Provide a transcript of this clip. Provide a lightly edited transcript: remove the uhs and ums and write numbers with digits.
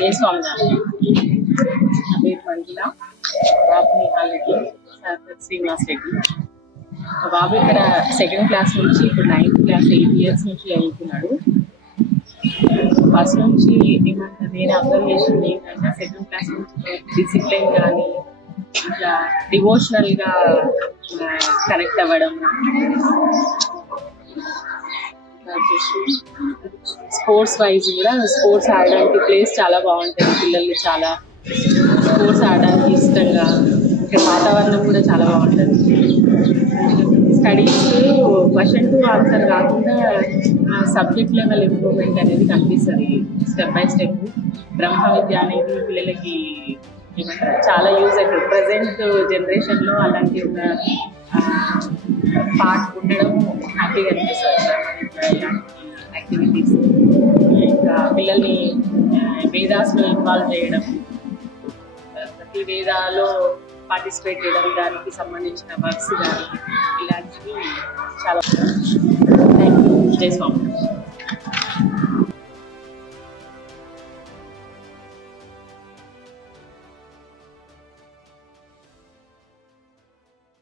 జై స్వామినారాయణ. నా పేరు మంజుల. బాబు నిహాల్ రెడ్డి, శ్రీనివాస్ రెడ్డి. మా బాబు ఇక్కడ 2nd క్లాస్ నుంచి ఇప్పుడు 9th క్లాస్ 8 years నుంచి చదువుతున్నాడు. ఫస్ట్ నుంచి ఏమంటారు, నేను అబ్జర్వ్ చేసింది ఏంటంటే 2nd క్లాస్ నుంచి డిసిప్లిన్ కానీ ఇట్లా డివోషనల్గా కనెక్ట్ అవ్వడం, స్పోర్ట్స్ వైజ్ కూడా స్పోర్ట్స్ ఆడడానికి ప్లేస్ చాలా బాగుంటుంది. పిల్లలు చాలా స్పోర్ట్స్ ఆడడానికి ఇష్టంగా, ఇక్కడ వాతావరణం కూడా చాలా బాగుంటుంది. స్టడీస్ క్వశ్చన్ టు ఆన్సర్ కాకుండా సబ్జెక్ట్ లెవెల్ ఇంప్రూవ్మెంట్ అనేది కనిపిస్తుంది స్టెప్ బై స్టెప్. బ్రహ్మ విద్య అనేది పిల్లలకి ఏమంటారు చాలా యూజ్ అవుతుంది. ప్రజెంట్ జనరేషన్లో అలాంటి ఒక పార్ట్ ఉండడం హ్యాపీగా అనిపిస్తుంది. యాక్టివిటీస్ ఇంకా పిల్లల్ని వేదాస్లో ఇన్వాల్వ్ చేయడం, ప్రతి వేదాలో పార్టిసిపేట్ చేయడం, దానికి సంబంధించిన వర్క్స్ కానీ ఇలాంటివి చాలా. Thank you. జై స్వామి.